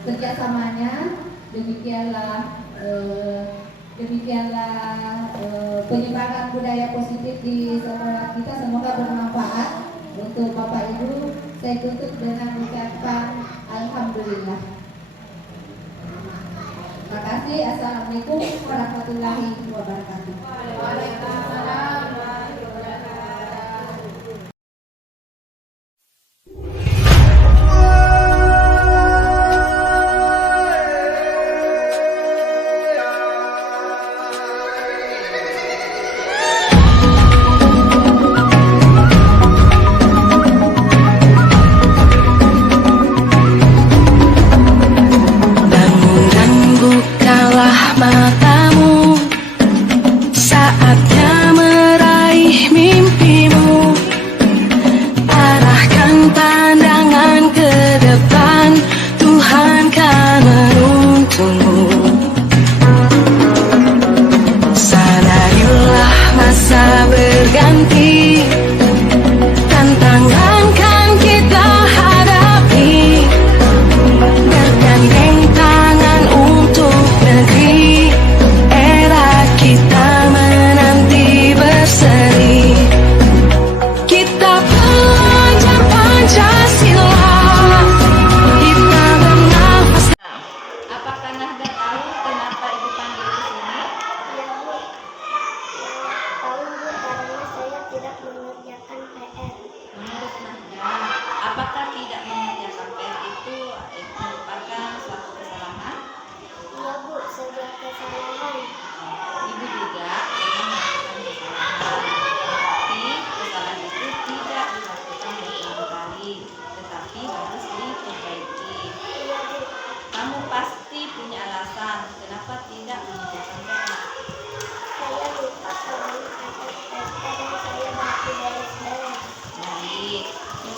kerjasamanya. Demikianlah penyebaran budaya positif di sekolah kita. Semoga bermanfaat untuk Bapak Ibu. Saya tutup dengan ucapan alhamdulillah. Terima kasih. Assalamualaikum warahmatullahi wabarakatuh. Waalaikumsalam.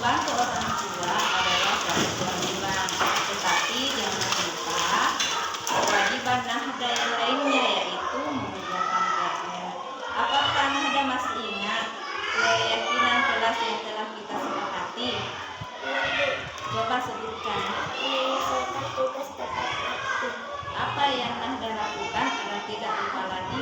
Membantu orang tua adalah suatu kewajiban, tetapi jangan lupa kewajiban nahda yang lainnya, yaitu mengerjakan PR. Apakah nahda masih ingat keyakinan kelas yang telah kita sepakati? Coba sebutkan. Menyelesaikan tugas tepat waktu. Apa yang nahda lakukan agar tidak lupa lagi